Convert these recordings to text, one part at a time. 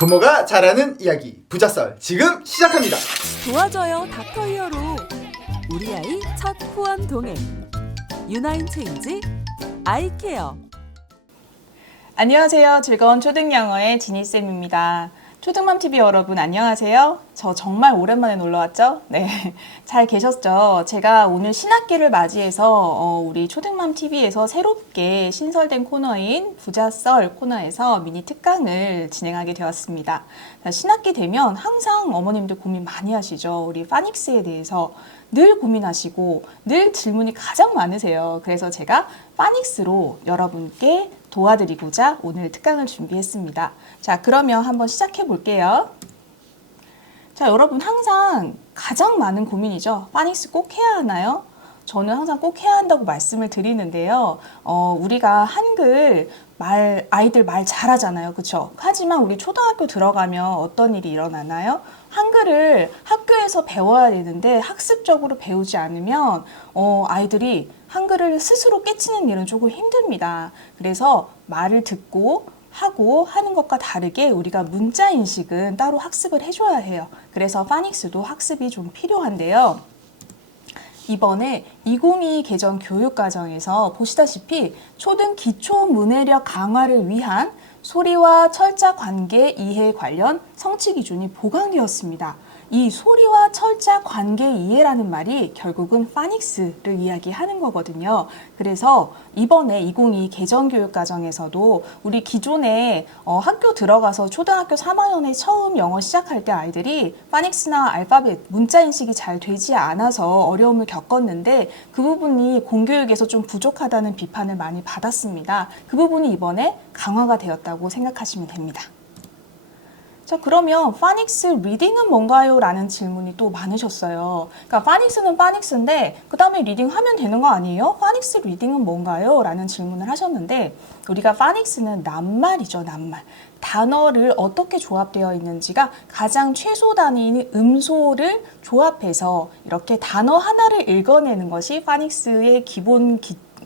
부모가 잘하는 이야기 부자썰 지금 시작합니다. 도와줘요 닥터 히어로. 우리 아이 첫 후원 동행 유나인 체인지 아이케어. 안녕하세요. 즐거운 초등영어의 지니쌤입니다. 초등맘TV 여러분 안녕하세요. 저 정말 오랜만에 놀러왔죠? 네, 잘 계셨죠? 제가 오늘 신학기를 맞이해서 우리 초등맘TV에서 새롭게 신설된 코너인 부자썰 코너에서 미니 특강을 진행하게 되었습니다. 신학기 되면 항상 어머님들 고민 많이 하시죠? 우리 파닉스에 대해서 늘 고민하시고 늘 질문이 가장 많으세요. 그래서 제가 파닉스로 여러분께 도와드리고자 오늘 특강을 준비했습니다. 자, 그러면 한번 시작해 볼게요. 자, 여러분 항상 가장 많은 고민이죠. 파닉스 꼭 해야 하나요? 저는 항상 꼭 해야 한다고 말씀을 드리는데요. 우리가 한글 아이들 말 잘하잖아요. 그렇죠? 하지만 우리 초등학교 들어가면 어떤 일이 일어나나요? 한글을 학교에서 배워야 되는데 학습적으로 배우지 않으면 아이들이 한글을 스스로 깨치는 일은 조금 힘듭니다. 그래서 말을 듣고 하고 하는 것과 다르게 우리가 문자 인식은 따로 학습을 해줘야 해요. 그래서 파닉스도 학습이 좀 필요한데요. 이번에 2022 개정 교육과정에서 보시다시피 초등 기초 문해력 강화를 위한 소리와 철자 관계 이해 관련 성취 기준이 보강되었습니다. 이 소리와 철자 관계 이해라는 말이 결국은 파닉스를 이야기하는 거거든요. 그래서 이번에 2022 개정 교육 과정에서도 우리 기존에 학교 들어가서 초등학교 3학년에 처음 영어 시작할 때 아이들이 파닉스나 알파벳, 문자 인식이 잘 되지 않아서 어려움을 겪었는데 그 부분이 공교육에서 좀 부족하다는 비판을 많이 받았습니다. 그 부분이 이번에 강화가 되었다고 생각하시면 됩니다. 자, 그러면 파닉스 리딩은 뭔가요? 라는 질문이 또 많으셨어요. 그러니까 파닉스는 파닉스인데 그 다음에 리딩 하면 되는 거 아니에요? 파닉스 리딩은 뭔가요? 라는 질문을 하셨는데 우리가 파닉스는 낱말이죠, 낱말. 단어를 어떻게 조합되어 있는지가 가장 최소 단위인 음소를 조합해서 이렇게 단어 하나를 읽어내는 것이 파닉스의 기본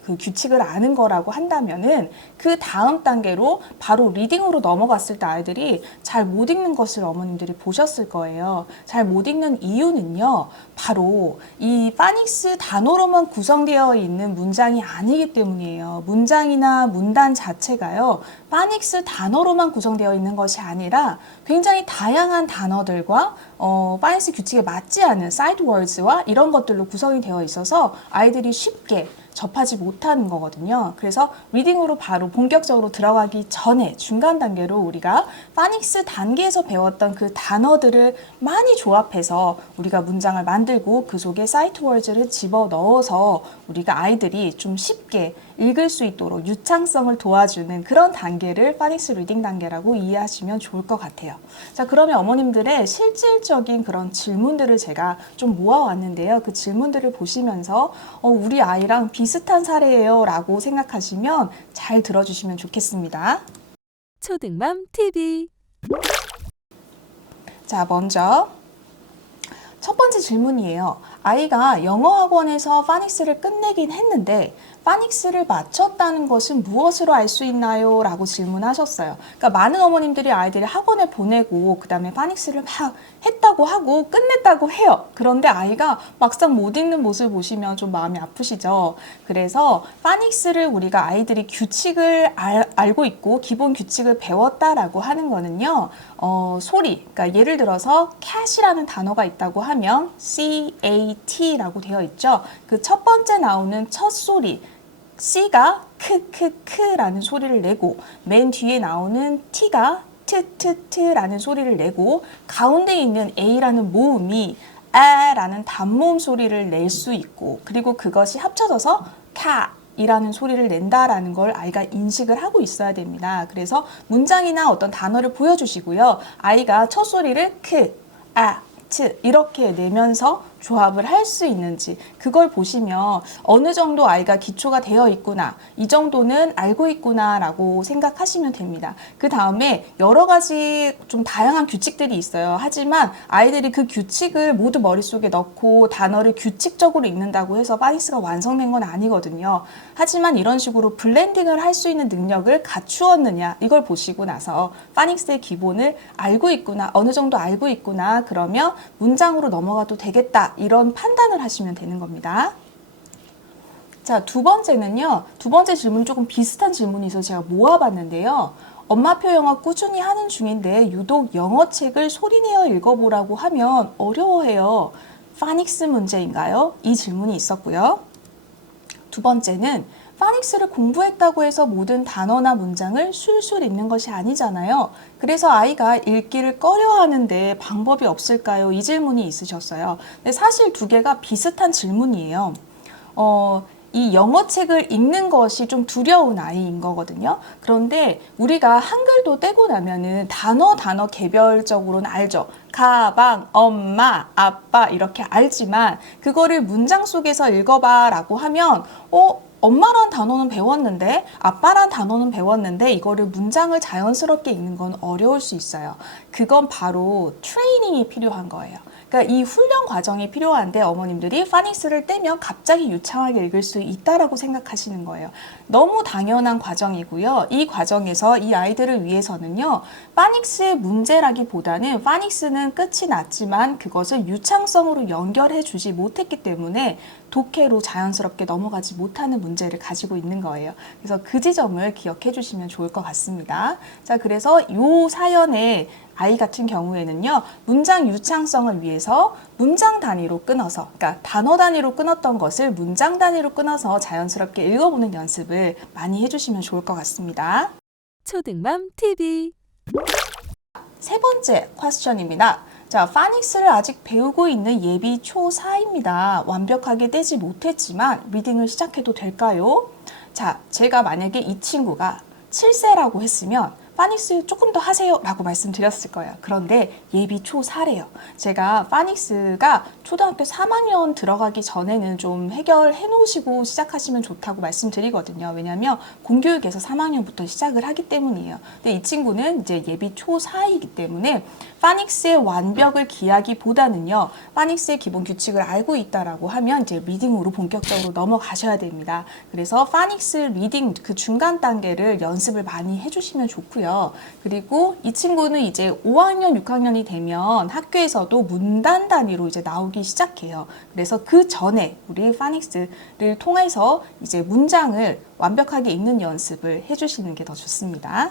그 규칙을 아는 거라고 한다면은 그 다음 단계로 바로 리딩으로 넘어갔을 때 아이들이 잘 못 읽는 것을 어머님들이 보셨을 거예요. 잘 못 읽는 이유는요. 바로 이 파닉스 단어로만 구성되어 있는 문장이 아니기 때문이에요. 문장이나 문단 자체가요. 파닉스 단어로만 구성되어 있는 것이 아니라 굉장히 다양한 단어들과 파닉스 규칙에 맞지 않은 사이드 월드와 이런 것들로 구성이 되어 있어서 아이들이 쉽게 접하지 못하는 거거든요. 그래서 리딩으로 바로 본격적으로 들어가기 전에 중간 단계로 우리가 파닉스 단계에서 배웠던 그 단어들을 많이 조합해서 우리가 문장을 만들고 그 속에 사이트 월드를 집어넣어서 우리가 아이들이 좀 쉽게 읽을 수 있도록 유창성을 도와주는 그런 단계를 파닉스 리딩 단계라고 이해하시면 좋을 것 같아요. 자, 그러면 어머님들의 실질적인 그런 질문들을 제가 좀 모아왔는데요. 그 질문들을 보시면서 우리 아이랑 비슷한 사례예요 라고 생각하시면 잘 들어주시면 좋겠습니다. 초등맘 TV. 자, 먼저 첫 번째 질문이에요. 아이가 영어 학원에서 파닉스를 끝내긴 했는데 파닉스를 마쳤다는 것은 무엇으로 알 수 있나요? 라고 질문하셨어요. 그러니까 많은 어머님들이 아이들을 학원에 보내고 그 다음에 파닉스를 막 했다고 하고 끝냈다고 해요. 그런데 아이가 막상 못 읽는 모습을 보시면 좀 마음이 아프시죠? 그래서 파닉스를 우리가 아이들이 규칙을 알고 있고 기본 규칙을 배웠다라고 하는 거는요. 소리, 그러니까 예를 들어서 cat이라는 단어가 있다고 하면 CAT라고 되어 있죠. 그 첫 번째 나오는 첫 소리 C가 크크크라는 소리를 내고 맨 뒤에 나오는 T가 트트트라는 소리를 내고 가운데 있는 A라는 모음이 아라는 단모음 소리를 낼 수 있고 그리고 그것이 합쳐져서 카 이라는 소리를 낸다라는 걸 아이가 인식을 하고 있어야 됩니다. 그래서 문장이나 어떤 단어를 보여주시고요. 아이가 첫 소리를 크, 아, 트 이렇게 내면서 조합을 할 수 있는지 그걸 보시면 어느 정도 아이가 기초가 되어 있구나, 이 정도는 알고 있구나 라고 생각하시면 됩니다. 그 다음에 여러 가지 좀 다양한 규칙들이 있어요. 하지만 아이들이 그 규칙을 모두 머릿속에 넣고 단어를 규칙적으로 읽는다고 해서 파닉스가 완성된 건 아니거든요. 하지만 이런 식으로 블렌딩을 할 수 있는 능력을 갖추었느냐, 이걸 보시고 나서 파닉스의 기본을 알고 있구나, 어느 정도 알고 있구나, 그러면 문장으로 넘어가도 되겠다, 이런 판단을 하시면 되는 겁니다. 자, 두 번째는요. 두 번째 질문은 조금 비슷한 질문이 있어서 제가 모아봤는데요. 엄마표 영어 꾸준히 하는 중인데 유독 영어책을 소리내어 읽어보라고 하면 어려워해요. 파닉스 문제인가요? 이 질문이 있었고요. 두 번째는 파닉스를 공부했다고 해서 모든 단어나 문장을 술술 읽는 것이 아니잖아요. 그래서 아이가 읽기를 꺼려하는데 방법이 없을까요? 이 질문이 있으셨어요. 근데 사실 두 개가 비슷한 질문이에요. 이 영어책을 읽는 것이 좀 두려운 아이인 거거든요. 그런데 우리가 한글도 떼고 나면은 단어 개별적으로는 알죠. 가방, 엄마, 아빠 이렇게 알지만 그거를 문장 속에서 읽어봐 라고 하면 엄마란 단어는 배웠는데, 아빠란 단어는 배웠는데 이거를 문장을 자연스럽게 읽는 건 어려울 수 있어요. 그건 바로 트레이닝이 필요한 거예요. 그러니까 이 훈련 과정이 필요한데 어머님들이 파닉스를 떼면 갑자기 유창하게 읽을 수 있다라고 생각하시는 거예요. 너무 당연한 과정이고요. 이 과정에서 이 아이들을 위해서는요. 파닉스의 문제라기보다는 파닉스는 끝이 났지만 그것을 유창성으로 연결해 주지 못했기 때문에 독해로 자연스럽게 넘어가지 못하는 문제를 가지고 있는 거예요. 그래서 그 지점을 기억해 주시면 좋을 것 같습니다. 자, 그래서 이 사연의 아이 같은 경우에는요, 문장 유창성을 위해서 문장 단위로 끊어서, 그러니까 단어 단위로 끊었던 것을 문장 단위로 끊어서 자연스럽게 읽어보는 연습을 많이 해주시면 좋을 것 같습니다. 초등맘 TV. 세 번째 퀘스천입니다. 자, 파닉스를 아직 배우고 있는 예비 초4입니다. 완벽하게 떼지 못했지만 리딩을 시작해도 될까요? 자, 제가 만약에 이 친구가 7세라고 했으면 파닉스 조금 더 하세요 라고 말씀드렸을 거예요. 그런데 예비 초4래요. 제가 파닉스가 초등학교 3학년 들어가기 전에는 좀 해결해 놓으시고 시작하시면 좋다고 말씀드리거든요. 왜냐하면 공교육에서 3학년부터 시작을 하기 때문이에요. 근데 이 친구는 이제 예비 초4이기 때문에 파닉스의 완벽을 기하기보다는요, 파닉스의 기본 규칙을 알고 있다라고 하면 이제 리딩으로 본격적으로 넘어가셔야 됩니다. 그래서 파닉스 리딩 그 중간 단계를 연습을 많이 해주시면 좋고요. 그리고 이 친구는 이제 5학년, 6학년이 되면 학교에서도 문단 단위로 이제 나오기 시작해요. 그래서 그 전에 우리 파닉스를 통해서 이제 문장을 완벽하게 읽는 연습을 해주시는 게 더 좋습니다.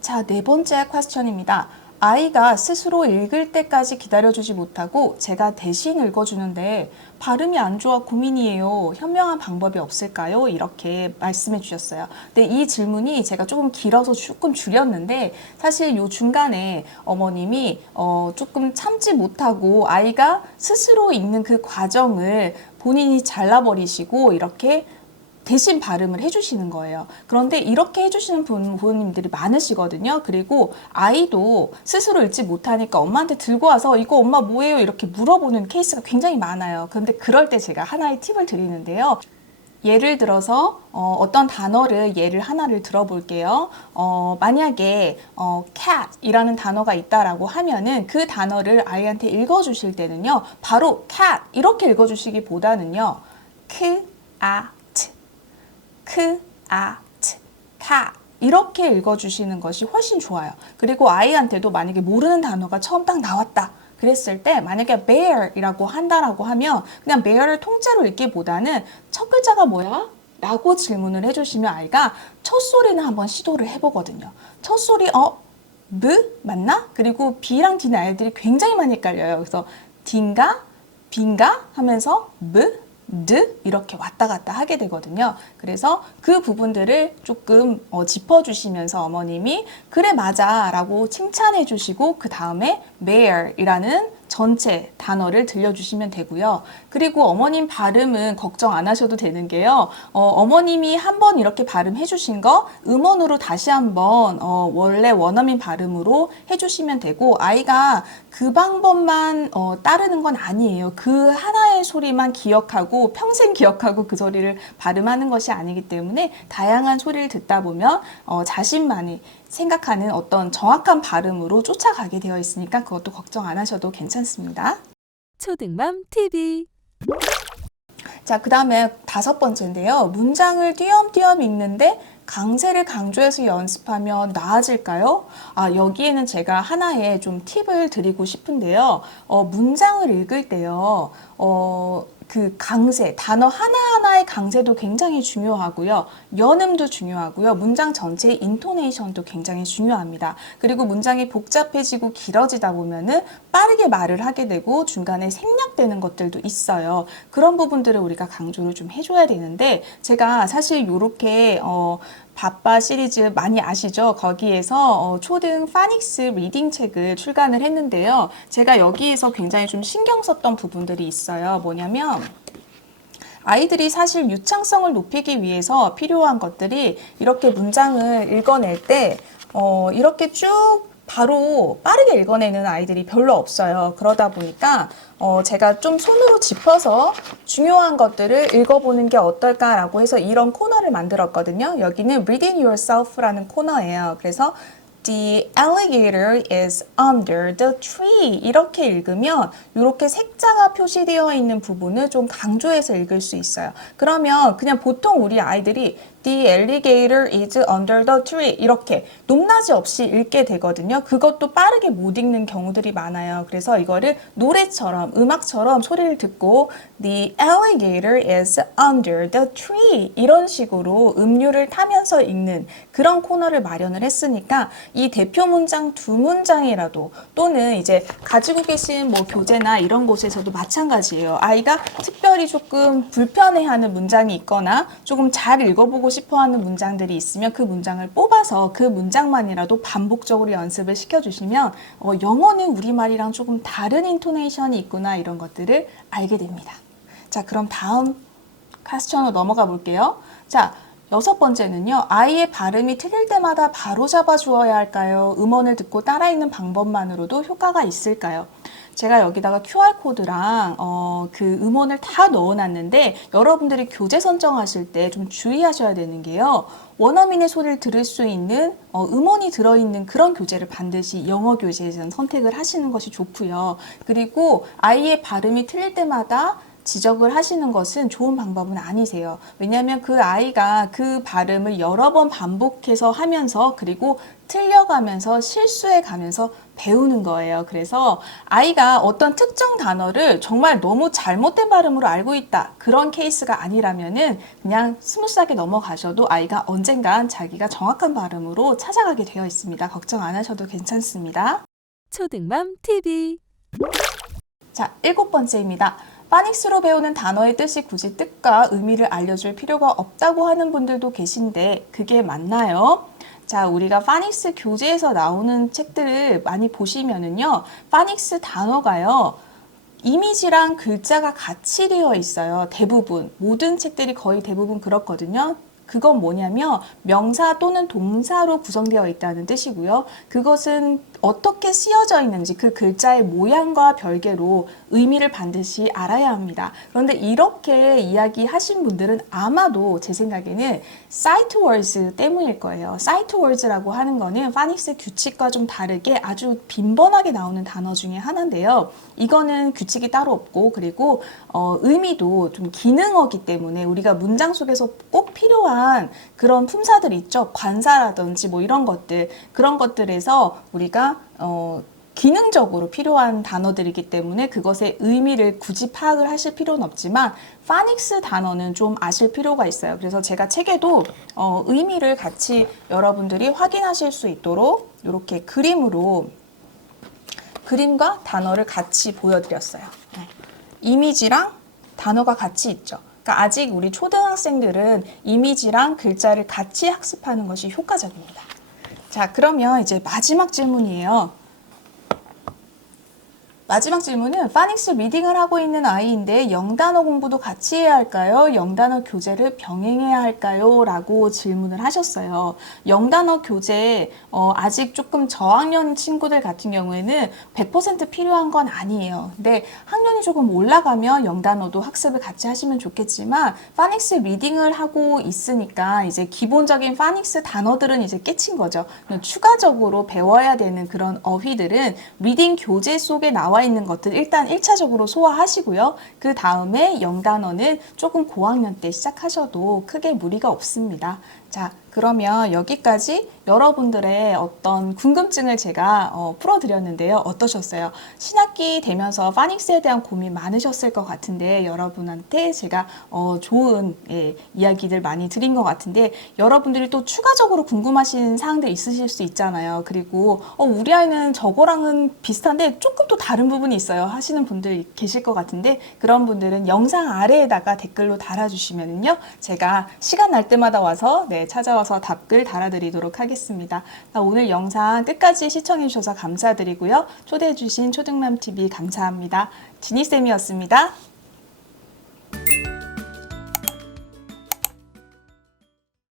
자, 네 번째 퀘스천입니다. 아이가 스스로 읽을 때까지 기다려주지 못하고 제가 대신 읽어주는데 발음이 안 좋아 고민이에요. 현명한 방법이 없을까요? 이렇게 말씀해 주셨어요. 근데 이 질문이 제가 조금 길어서 조금 줄였는데 사실 요 중간에 어머님이 조금 참지 못하고 아이가 스스로 읽는 그 과정을 본인이 잘라버리시고 이렇게 대신 발음을 해주시는 거예요. 그런데 이렇게 해주시는 부모님들이 많으시거든요. 그리고 아이도 스스로 읽지 못하니까 엄마한테 들고 와서 이거 엄마 뭐예요? 이렇게 물어보는 케이스가 굉장히 많아요. 그런데 그럴 때 제가 하나의 팁을 드리는데요. 예를 들어서 어떤 단어를 예를 하나를 들어볼게요. 만약에 cat 이라는 단어가 있다라고 하면은 그 단어를 아이한테 읽어주실 때는요. 바로 cat 이렇게 읽어주시기보다는요. cat 이렇게 읽어주시는 것이 훨씬 좋아요. 그리고 아이한테도 만약에 모르는 단어가 처음 딱 나왔다 그랬을 때 만약에 bear이라고 한다라고 하면 그냥 bear를 통째로 읽기보다는 첫 글자가 뭐야? 라고 질문을 해주시면 아이가 첫 소리는 한번 시도를 해보거든요. 첫 소리 B 맞나? 그리고 B랑 D는 아이들이 굉장히 많이 헷갈려요. 그래서 D인가? B인가? 하면서 B 이렇게 왔다 갔다 하게 되거든요. 그래서 그 부분들을 조금 짚어주시면서 어머님이 그래 맞아 라고 칭찬해 주시고 그 다음에 bear이라는 전체 단어를 들려주시면 되고요. 그리고 어머님 발음은 걱정 안 하셔도 되는 게요. 어머님이 한번 이렇게 발음해 주신 거 음원으로 다시 한번 원래 원어민 발음으로 해주시면 되고, 아이가 그 방법만 따르는 건 아니에요. 그 하나의 소리만 기억하고 평생 기억하고 그 소리를 발음하는 것이 아니기 때문에 다양한 소리를 듣다 보면 자신만이 생각하는 어떤 정확한 발음으로 쫓아가게 되어 있으니까 그것도 걱정 안 하셔도 괜찮습니다. 초등맘 TV. 자, 그 다음에 5번째인데요. 문장을 띄엄띄엄 읽는데 강세를 강조해서 연습하면 나아질까요? 여기에는 제가 하나의 좀 팁을 드리고 싶은데요. 문장을 읽을 때요. 그 강세, 단어 하나하나의 강세도 굉장히 중요하고요. 연음도 중요하고요. 문장 전체의 인토네이션도 굉장히 중요합니다. 그리고 문장이 복잡해지고 길어지다 보면은 빠르게 말을 하게 되고 중간에 생략되는 것들도 있어요. 그런 부분들을 우리가 강조를 좀 해줘야 되는데, 제가 사실 이렇게 바빠 시리즈 많이 아시죠? 거기에서 초등 파닉스 리딩 책을 출간을 했는데요. 제가 여기에서 굉장히 좀 신경 썼던 부분들이 있어요. 뭐냐면 아이들이 사실 유창성을 높이기 위해서 필요한 것들이 이렇게 문장을 읽어낼 때 이렇게 쭉 바로 빠르게 읽어내는 아이들이 별로 없어요. 그러다 보니까 제가 좀 손으로 짚어서 중요한 것들을 읽어보는 게 어떨까라고 해서 이런 코너를 만들었거든요. 여기는 Reading Yourself라는 코너예요. 그래서 The alligator is under the tree. 이렇게 읽으면 이렇게 색자가 표시되어 있는 부분을 좀 강조해서 읽을 수 있어요. 그러면 그냥 보통 우리 아이들이 The alligator is under the tree 이렇게 높낮이 없이 읽게 되거든요. 그것도 빠르게 못 읽는 경우들이 많아요. 그래서 이거를 노래처럼 음악처럼 소리를 듣고 The alligator is under the tree 이런 식으로 음률을 타면서 읽는 그런 코너를 마련을 했으니까 이 대표 문장 2문장이라도 또는 이제 가지고 계신 뭐 교재나 이런 곳에서도 마찬가지예요. 아이가 특별히 조금 불편해하는 문장이 있거나 조금 잘 읽어보고 싶어하는 문장들이 있으면 그 문장을 뽑아서 그 문장만이라도 반복적으로 연습을 시켜주시면 영어는 우리말이랑 조금 다른 인토네이션이 있구나 이런 것들을 알게 됩니다. 자, 그럼 다음 퀘스천으로 넘어가 볼게요. 자, 6번째는요. 아이의 발음이 틀릴 때마다 바로 잡아 주어야 할까요? 음원을 듣고 따라 읽는 방법만으로도 효과가 있을까요? 제가 여기다가 QR코드랑 그 음원을 다 넣어놨는데 여러분들이 교재 선정하실 때 좀 주의하셔야 되는 게요. 원어민의 소리를 들을 수 있는 음원이 들어있는 그런 교재를 반드시 영어 교재에서는 선택을 하시는 것이 좋고요. 그리고 아이의 발음이 틀릴 때마다 지적을 하시는 것은 좋은 방법은 아니세요. 왜냐하면 그 아이가 그 발음을 여러 번 반복해서 하면서 그리고 틀려가면서 실수해 가면서 배우는 거예요. 그래서 아이가 어떤 특정 단어를 정말 너무 잘못된 발음으로 알고 있다. 그런 케이스가 아니라면은 그냥 스무스하게 넘어가셔도 아이가 언젠간 자기가 정확한 발음으로 찾아가게 되어 있습니다. 걱정 안 하셔도 괜찮습니다. 초등맘 TV. 자, 7번째입니다. 파닉스로 배우는 단어의 뜻이 굳이 뜻과 의미를 알려줄 필요가 없다고 하는 분들도 계신데 그게 맞나요? 자, 우리가 파닉스 교재에서 나오는 책들을 많이 보시면은요, 파닉스 단어가요, 이미지랑 글자가 같이 되어 있어요. 대부분, 모든 책들이 거의 대부분 그렇거든요. 그건 뭐냐면 명사 또는 동사로 구성되어 있다는 뜻이고요. 그것은 어떻게 쓰여져 있는지 그 글자의 모양과 별개로 의미를 반드시 알아야 합니다. 그런데 이렇게 이야기하신 분들은 아마도 제 생각에는 사이트 월즈 때문일 거예요. 사이트 월즈라고 하는 거는 파닉스 규칙과 좀 다르게 아주 빈번하게 나오는 단어 중에 하나인데요. 이거는 규칙이 따로 없고 그리고 의미도 좀 기능어기 때문에 우리가 문장 속에서 꼭 필요한 그런 품사들 있죠. 관사라든지 뭐 이런 것들, 그런 것들에서 우리가 기능적으로 필요한 단어들이기 때문에 그것의 의미를 굳이 파악을 하실 필요는 없지만 파닉스 단어는 좀 아실 필요가 있어요. 그래서 제가 책에도 의미를 같이 여러분들이 확인하실 수 있도록 이렇게 그림으로 그림과 단어를 같이 보여드렸어요. 이미지랑 단어가 같이 있죠. 그러니까 아직 우리 초등학생들은 이미지랑 글자를 같이 학습하는 것이 효과적입니다. 자, 그러면 이제 마지막 질문이에요. 마지막 질문은 파닉스 리딩을 하고 있는 아이인데 영단어 공부도 같이 해야 할까요? 영단어 교재를 병행해야 할까요? 라고 질문을 하셨어요. 영단어 교재 아직 조금 저학년 친구들 같은 경우에는 100% 필요한 건 아니에요. 근데 학년이 조금 올라가면 영단어도 학습을 같이 하시면 좋겠지만 파닉스 리딩을 하고 있으니까 이제 기본적인 파닉스 단어들은 이제 깨친 거죠. 추가적으로 배워야 되는 그런 어휘들은 리딩 교재 속에 나와 있는 것들 일단 1차적으로 소화하시고요. 그 다음에 영단어는 조금 고학년 때 시작하셔도 크게 무리가 없습니다. 자, 그러면 여기까지 여러분들의 어떤 궁금증을 제가 풀어드렸는데요. 어떠셨어요? 신학기 되면서 파닉스에 대한 고민 많으셨을 것 같은데 여러분한테 제가 좋은 이야기들 많이 드린 것 같은데 여러분들이 또 추가적으로 궁금하신 사항들 있으실 수 있잖아요. 그리고 우리 아이는 저거랑은 비슷한데 조금 또 다른 부분이 있어요 하시는 분들 계실 것 같은데 그런 분들은 영상 아래에다가 댓글로 달아주시면요. 제가 시간 날 때마다 와서 찾아와서 답글 달아드리도록 하겠습니다. 오늘 영상 끝까지 시청해주셔서 감사드리고요. 초대해주신 초등맘TV 감사합니다. 지니쌤이었습니다.